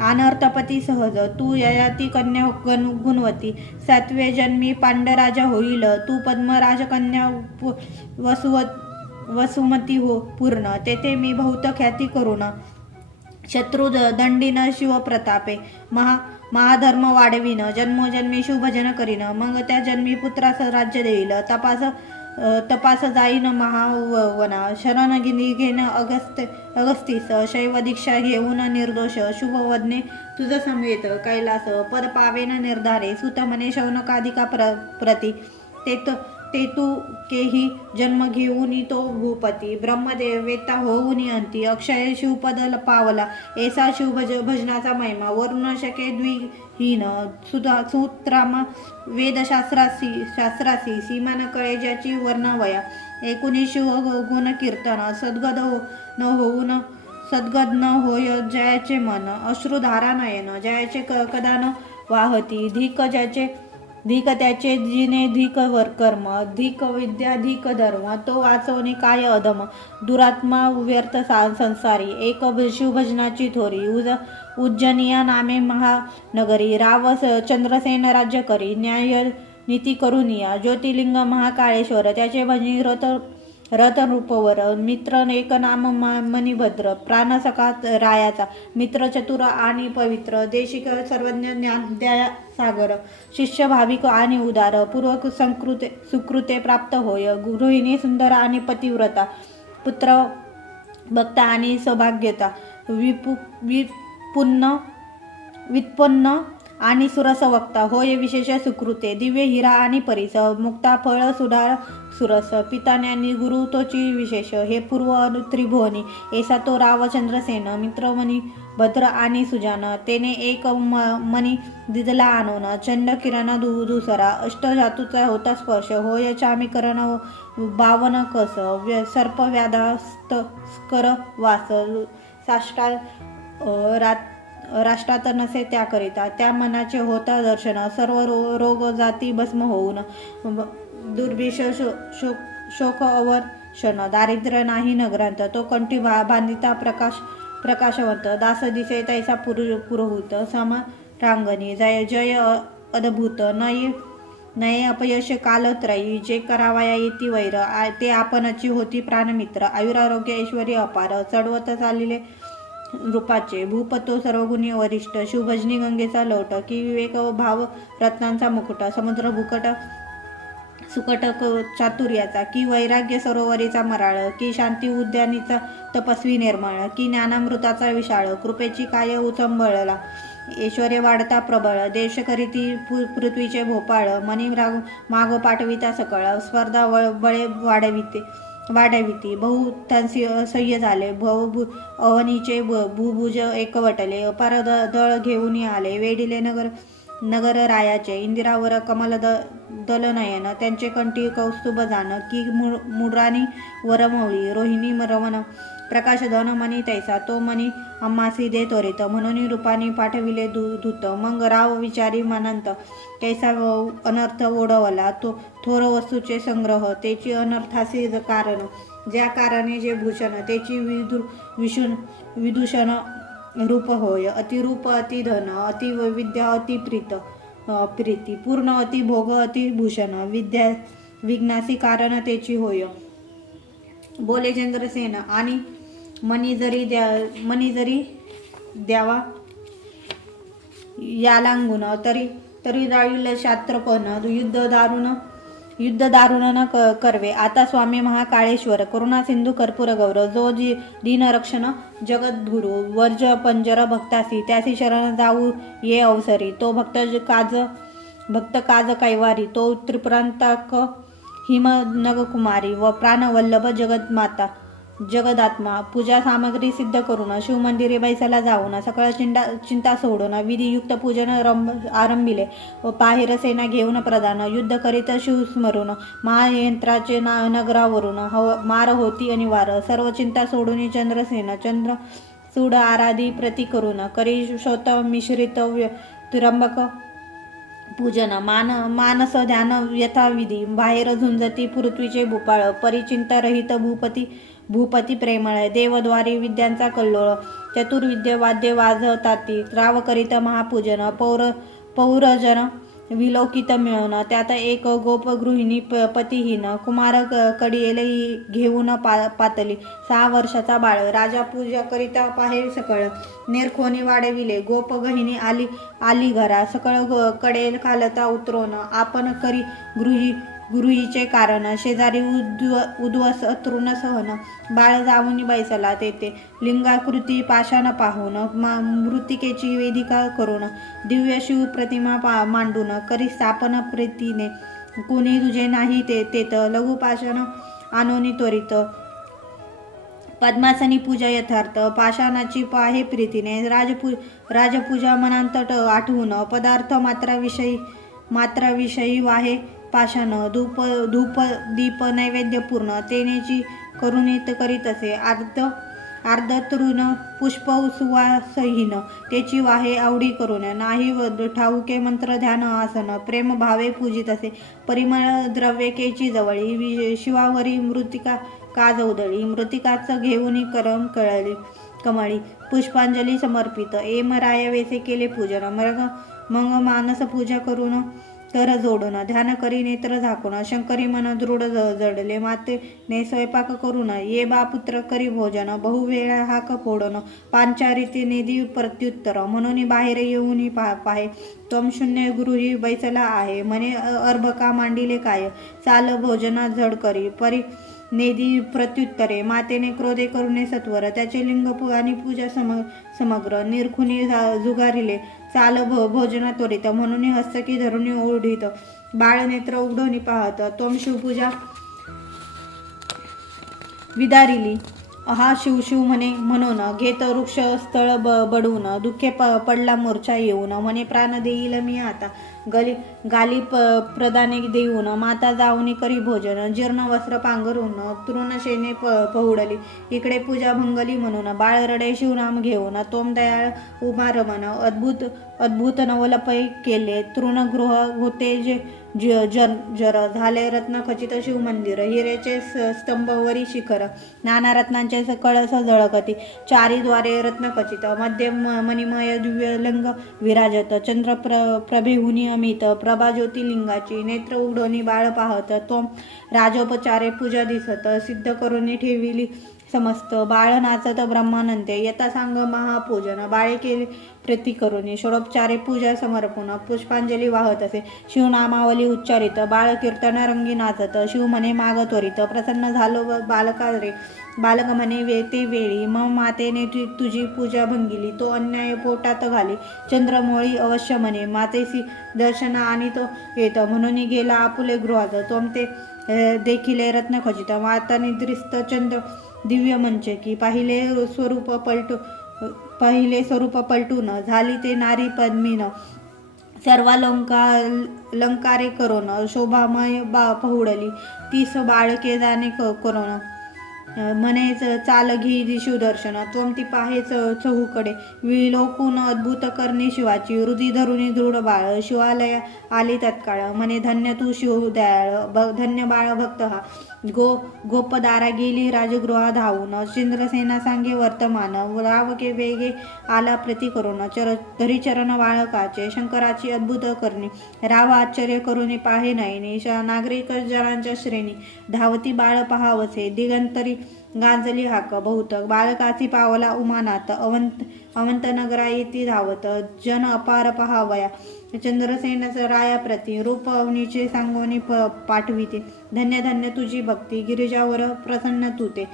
अनर्थपती सहज तू ययाती कन्या गुणवती, सातवे जन्मी पांडराजा होईल तू पद्मराज कन्या वसुमती हो पूर्ण, तेथे मी बहुत ख्याती करून शत्रू दंडीन शिवप्रतापे महाधर्म वाढविन, जन्मोजन्मी शुभजन करीन, मग त्या जन्मी पुत्रास राज्य देईल, तपास जाईन महावना, शरण घेण अगस्तीस, शैव दीक्षा घेऊन निर्दोष, शुभवदने तुझ समवेत कैलास, पद पावेन निर्धारे, सुत म्हणे शौनकाधिका प्रती, ते तू केही जन्म घेऊन तो भूपती, ब्रह्मदेवेता होऊन अंती, अक्षय शिवपद पावला, ऐसा भजनाचा महिमा, वरुण शके द्विहीन, सूत्रामा वेदशास्त्रासी, सीमा न कळे ज्याची वर्णवया, एकुणी शिव गुण कीर्तन, सद्गद न होय जयाचे मन, अश्रुधारा नयन जयाचे कदा न वाहती, धिक त्याचे जिने धिक वर कर्म, धिक विद्या धिक धर्म, तो वाचवणे काय अधम, दुरात्मा व्यर्थ संसारी, एक शिवभजनाची थोरी, उज्जनिया नामे महानगरी, राव चंद्रसेन राज्य करी, न्याय नीती करुनिया, ज्योतिर्लिंग महाकाळेश्वर, त्याचे भजनी रथ रूपवर, मित्र एक नाम मणिभद्र, प्राणसखा रायाचा, मित्र चतुर आणि पवित्र, देशिक सर्वज्ञ ज्ञानद्या सागर, शिष्य भाविक आणि उदार, पूर्वक सुकृते प्राप्त होय, गृहिणी सुंदर आणि पतिव्रता, पुत्र भक्त आणि सौभाग्यता, व्युत्पन्न आणि सुरस वक्ता होय विशेष सुकृते, दिव्य हिरा आणि परिस, मुक्ता फळ सुधार सुरस, पितान्यांनी गुरु तोची विशेष, हे पूर्व त्रिभुवनी, ऐसा तो रावचंद्रसेन, मित्रमणी भद्र आणि सुजान, तेने एक मणी दिदला आणून, चंड किरण दुसरा, अष्टधातूचा होता स्पर्श, होय चामीकरण 52 कस, सर्प व्याधास्कर वास, साष्टा राष्ट्रात नसे त्याकरिता, त्या मनाचे होता दर्शन, सर्व रोग जाती भस्म होऊन, दुर्भिक्ष शोक अवर्षण, दारिद्र्य नाही नगरांत, तो कंठी बांधिता प्रकाशवंत, दास दिसे तैसा पुरोहित, समरांगणी जय अद्भुत, नये अपयश कालत्रयी, जे करावया येती वैर, ते आपणची होती प्राणमित्र, आयुरारोग्य ऐश्वर्य अपार, चढवत चालले रूपाचे, भूपतो सर्वगुणी वरिष्ठ, शिवभजनी गंगेचा लोट, की विवेक भाव रत्नांचा मुकुट, समुद्र भूकट सुकट चातुर्याचा, की वैराग्य सरोवरीचा मराळ, की शांती उद्यानीचा तपस्वी निर्मळ, की ज्ञानामृताचा विशाळ, कृपेची काय उचंबळला, ऐश्वर्य वाढता प्रबळ, देश करीती पृथ्वीचे भोपाळ, मनी माग पाठविता सकळ, स्पर्धा बळे वाढविती, बहुतांशी असह्य झाले, अवनीचे भूभुज एकवटले, अपार दळ घेऊन आले, वेढिले नगर रायाचे, इंदिरावर कमल दलनयन, त्यांचे कंठी कौस्तुभ जाण, की मुद्रानी वरमवली, रोहिणी रमण, प्रकाशधन मणी तैसा, तो मणी आम्हासी दे त्वरित, म्हणून रूपानी पाठविले दूत, मग राव विचारी मनांत, कैसा अनर्थ ओढवला, तो थोर वस्तूचे संग्रह, त्याची अनर्थासी कारण, ज्या कारणे जे भूषण, त्याची विदूषण रूप होय, अतिरूप अतिधन, अति विद्या अति प्रीती, पूर्ण अति भोग अति भूषण, विद्या विघ्नासी कारण त्याची होय. बोले चंद्रसेन, आणि मनी जरी द्यावा यालांगून, तरी जाईल शास्त्रपण, युद्ध दारुण न करवे, आता स्वामी महाकाळेश्वर, करुणा सिंधू कर्पूर गौरव, जो दीनरक्षण जगद्गुरु, वर्ज पंजर भक्तासी, त्यासी शरण जाऊ ये अवसरी, तो भक्त काज कैवारी, तो त्रिपुरांतक हिम नगकुमारी, व प्राणवल्लभ जगदात्मा, पूजा सामग्री सिद्ध करून, शिवमंदिरे बैसाला जाऊन, सकळ चिंता सोडून, विधियुक्त पूजन आरंभिले, व पाहेर सेना घेऊन प्रधान, युद्ध करीत शिवस्मरून, महायंत्राचे नगरावरून, मार होती अनिवार, सर्व चिंता सोडून चंद्रसेन, चंद्रचूड आराधी प्रती करून, करी शोत मिश्रित त्र्यंबक पूजन, मानस ध्यान यथाविधी, बाहेर झुंजती पृथ्वीचे भूपाळ, परिचिंता रहित भूपती भूपती प्रेमळ देवद्वारी विद्यांचा कल्लोळ चतुर्विद्य वाद्य वाजवताती राव करीत महापूजन पौरजन विलोकित मिळवण त्यात एक गोपगृहिणी पतिहीन कुमार कडियेल घेऊन पातली 6 वर्षाचा बाळ राजा पूजा करिता पाहे सकळ निरखोनी वाढविले गोपगहिनी आली घरा सकळ कडेल खालता उतरवण आपण करी गृहीचे कारण शेजारी उद्वस तृण सहन बाळ जाऊनी बैसला तेथे लिंगाकृती पाषाण पाहून मृतिकेची वेदिका करून दिव्य शिव प्रतिमा मांडून करी स्थापन प्रीतीने कुणी तुझे नाही तेत लघु पाषाण आणोनी त्वरित पद्मासनी पूजा यथार्थ पाषाणाची पाहे प्रीतीने राजपूजा मनांतट आठवून पदार्थ मात्राविषयी वाहे पाषाण धूप दीप नैवेद्य पूर्ण तेनेची करुणीत करीत असे अर्ध तृण पुष्प सुवासहीन त्याची वाहे आवडी करून नाही ठाऊके मंत्र ध्यान आसन प्रेम भावे पूजित असे परिमळ द्रव्य केची जवळी शिवावरी मृतिका का जवदळी मृतिकाच घेऊन करम कमळी पुष्पांजली समर्पित राय वेसे केले पूजन मग मानस पूजा करून कर जोडून ध्यान करी नेत्र झाकून शंकरी मन दृढ जडले मातेने स्वयंपाक करून ये बा पुत्र करी भोजन बहुवेळा हाक फोडून पांचारिती निधी प्रत्युत्तर म्हणून बाहेर येऊन पाहे तम शून्य गृही बैसला आहे म्हणे अर्भका मांडिले काय चाल भोजना झड करी परी नेदी प्रत्युत्तरे मातेने क्रोधे करुणे सत्वर त्याचे लिंग आणि पूजा समग्र निरखुनी जुगारिले चाल भोजना त्वरित म्हणून हस्तकी धरून ओढीत बाळ नेत्र उघडून पाहत तोम शिवपूजा विदारिली हा शिव म्हणे म्हणून घेत वृक्ष स्थळ बडवून दुःखे पडला मोर्चा येऊन म्हणे प्राण देईल मी आता गाली प्रदाने देऊन माता जाऊनी करी भोजन जीर्ण वस्त्र पांघरून तृणशेने पहुडली इकडे पूजा भंगली म्हणून बाळ रडे शिवनाम घेऊन तोम दयाळ उमा रमण अद्भुत नवलपै केले तृणगृह होते जे जर झाले रत्नखचित शिवमंदिर हिरेचे स्तंभवरी शिखर नाना रत्नांचे कळस झळकती चारीद्वारे रत्नखचित मध्य मणिमय दिव्य लिंग विराजत चंद्र प्रभेहुनी अमित प्रभा ज्योतिलिंगाची नेत्र उघडोनी बाळ पाहत तो राजोपचारे पूजा दिसत सिद्ध करून ठेविली समस्त बाळ नाचत ब्रह्मानंदे यथा सांग महापूजन बाळे केले प्रति करुणी षोडोपचारे पूजा समर्पण पुष्पांजली वाहत असे शिवनामावली उच्चारित बाळ कीर्तन रंगी नाचत शिव म्हणे माग त्वरित प्रसन्न झालो बालका रे बालक म्हणे ते वेळी मग मातेने तुझी पूजा भंगिली तो अन्याय पोटात घाली चंद्रमोळी अवश्य म्हणे मातेसी दर्शन आणि तो येत म्हणून गेला आपुले गृहात तोमते देखिले रत्नखचित माता निद्रिस्त चंद्र दिव्य मंच की पहिले स्वरूप पलटून झाली ते नारी पद्मीन सर्वालंकारे करून शोभामय पहुडली तीस बाळके जाणे करून म्हणे चाल घे शिवदर्शन त्वमती पाहे चहूकडे विलोकून अद्भुत करणे शिवाची हृदय धरुणी दृढ बाळ शिवालय आली तत्काळ म्हणे धन्य तू शिव दयाळ धन्य बाळ भक्त हा गोपदारा गेली राजगृहा धावून चंद्रसेना सांगे वर्तमान रावके वेगे आला प्रति करून धरी चरण बाळकाचे शंकराची अद्भुत करणे राव आश्चर्य करून पाहे नयने नागरिक जनांच्या श्रेणी धावती बाळ पहावसे दिगंतरी गांजली हाक बहुतक बाळकाची पावला उमानात अवंत नगरा येती धावत जन अपार पहावया चंद्रसेन रायाप्रती रूप अवनीचे सांगोनी पाठविते धन्य धन्य तुझी भक्ती गिरिजावर प्रसन्न तुते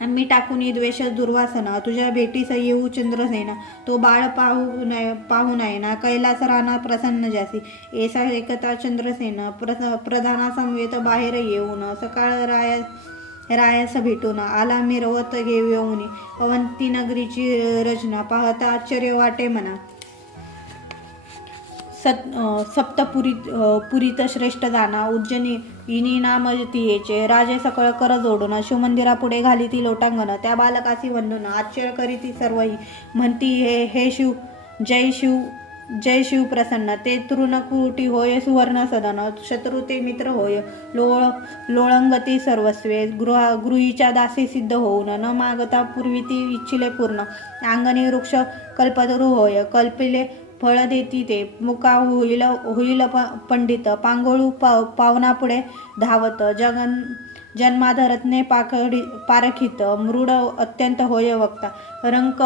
आम्ही टाकून द्वेष दुर्वासना तुझ्या भेटीस येऊ चंद्रसेना तो बाळ पाहू नये ना कैलास राणा प्रसन्न जासी ऐसा एकता चंद्रसेन प्रधाना समवेत बाहेर येऊन सकाळ रायास भेटून आला मिरवत घेऊन अवंती नगरीची रचना पाहता आश्चर्य वाटे म्हणा पुरीत श्रेष्ठ जाना उज्जनी इनी नाम तियेचे राजे सकळ कर जोडून शिवमंदिरापुढे घाली ती लोटांगण त्या बालकासी वंदन आश्चर्य करी ती सर्वही म्हणती हे शिव जय शिव जय शिव प्रसन्न ते तृणकुटी होय सुवर्ण सदन शत्रू ते मित्र होय लोळंगती सर्वस्वे गृहीच्या दासी सिद्ध होऊन न मागता पूर्वी ती इच्छिले पूर्ण अंगणी वृक्ष कल्पतरू होय कल्पिले फळ देती ते मुका होईल पंडित पांगोळू पावनापुढे धावत जन्माधरत्ने पारखित मृड अत्यंत होय वक्ता रंक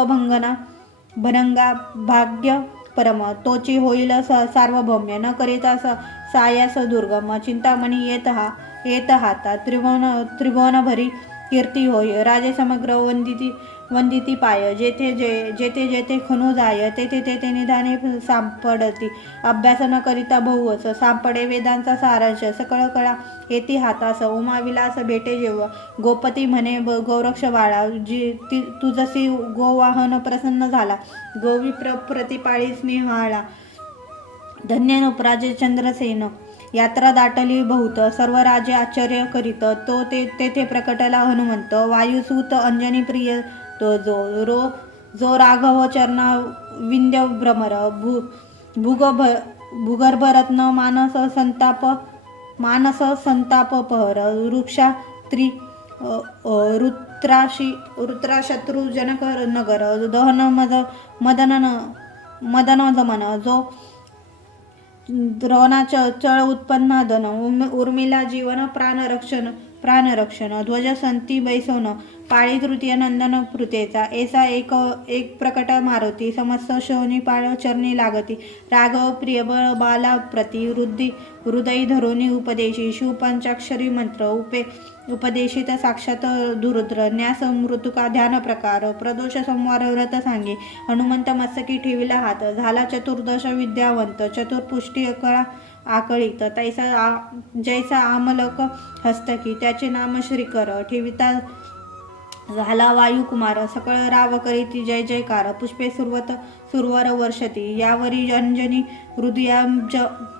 भनंगा भाग्य परम तोची होईल सार्वभौम्य न करिता सायास दुर्गम चिंतामणी येत हाता त्रिभुवन भरी कीर्ती होय राजे समग्र वंदिती पाय जेथे खणू जाय तेथे निधाने सापडती अभ्यास न करिता बहुवच सापडे वेदांचा सारांश सकळ कळा येती हातास उमाविलास भेटे जेव्हा गोपती म्हणे गौरक्ष बाळा तुझसी गोवाहन प्रसन्न झाला गोवी प्रतिपाळी स्नेहाला धन्य नृपराजे चंद्रसेन यात्रा दाटली बहुत सर्व राजे आश्चर्य करीत तो तेथे प्रकटला हनुमंत वायुसूत अंजनी प्रिय तो जो राघव चरणा विंध्य भ्रमर भूगर्भरत्न मानस संताप पहर वृक्षा रुद्राशत्रू जनक नगर दहन मदन दमन जो द्रोणा चळ उत्पन्न धन उर्मिला जीवन प्राणरक्षण ध्वज संती बैसवण पाळी तृतीय नंदन पृथेचा ऐसा एक प्रकट मारुती समस्त शोनी पाळ चरणी लागती राघव प्रिय बाला प्रति हृदय धरोनी उपदेशी शिव पंचाक्षरी मंत्र उपदेशित साक्षात दुरुद्र न्यास मृतुका ध्यान प्रकार प्रदोष संवार व्रत सांगे हनुमंत मस्तकी ठेविला हात झाला चतुर्दश विद्यावंत चतुर्पुष्टी कळा आकळीत तैसा जैसा आमलक हस्तकी त्याचे नाम श्रीकर ठेविता झाला वायुकुमार सकळ राव करीती जय जयकार पुष्पे सुरवर वर्षती यावरी अंजनी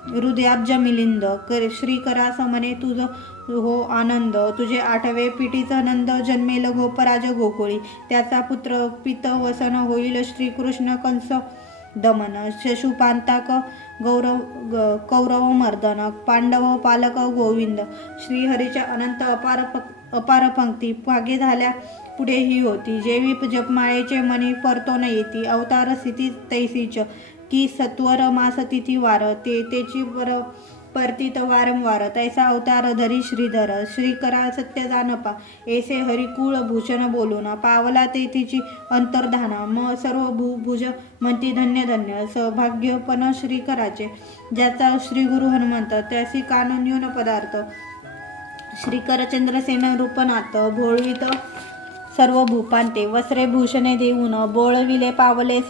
हृदयाब्ज मिलिंद श्रीकरास म्हणे तुझ हो आनंद तुझे आठवे पिटीचा नंद जन्मेल गोपराज गोकुळी त्याचा पुत्र पित वसन होईल श्रीकृष्ण कंस दमन शशुपांताक कौरव मर्दन पांडव पालक गोविंद श्रीहरीच्या अनंत अपार पंक्ती पागे झाल्या पुढे ही होती जेवी जपमाळेचे मनी परतो न येती अवतार स्थिती तैसीच की सत्वर मास तिथी वार तेची परतीत वारंवार तैसा अवतार धरी श्रीधर श्रीकरा सत्य जानपा ऐसे हरिकुळ भूषण बोलून पावला ते तिची अंतर्धाना म सर्व भुज म्हणती धन्य धन्य सौभाग्यपण श्रीकराचे ज्याचा श्रीगुरु हनुमंत त्यासी कान न्यून पदार्थ श्रीकर चंद्रसेन रूपनाथ भोळवित सर्व भूपांते वस्त्रे भूषणे देऊन बोळविले पावले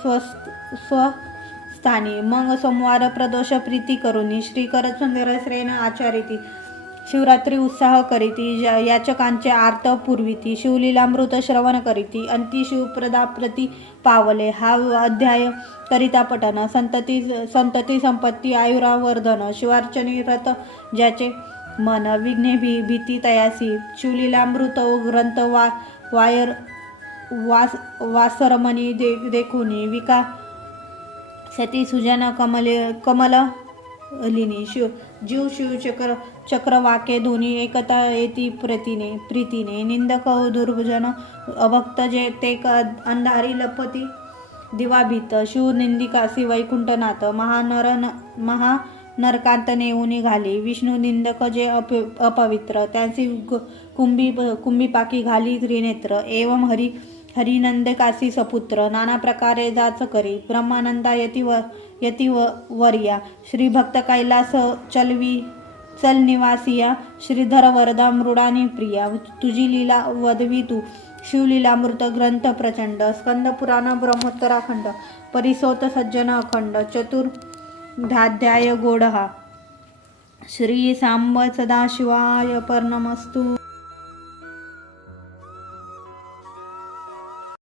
स्थानी मग सोमवार प्रदोष प्रीती करुनी श्रीकर चंद्रसेन आचरिती शिवरात्री उत्साह करीती याचकांचे आर्त पुरविती शिवलीलामृत श्रवण करीती अंती शिवप्रदा प्रती पावले हा अध्याय करिता पठन संतती संपत्ती आयुरावर्धन शिवार्चनी रथ ज्याचे मन विघ्ने भीती तयासी शिवलीलामृत ग्रंथ वासरमणी देखुनी विका सती सुजन कमलिनी जीव शिव चक्रवाके दोन्ही एकता येती प्रीतीने निंदक दुर्जन अभक्त जे ते अंधारी लपती दिवाभीत शिव निंदिकासी वैकुंठनाथ महानरकांत नेऊन घाली विष्णू निंदक जे अपवित्र त्यांची कुंभीपाकी घाली त्रिनेत्र एवं हरिनंदकासी सपुत्र नाना प्रकारे जाच करी ब्रह्मानंदा यती वर्या श्रीभक्त कैलास चल निवासिया श्रीधर वरदा मृडानी प्रिया तुझी लीला वदवी तू शिवलीलामृत ग्रंथ प्रचंड स्कंद पुराण ब्रह्मोत्तराखंड परिसोत सज्जन अखंड चतुर्धाध्याय गोडहा श्री सांब सदाशिवाय पर्णमस्तु।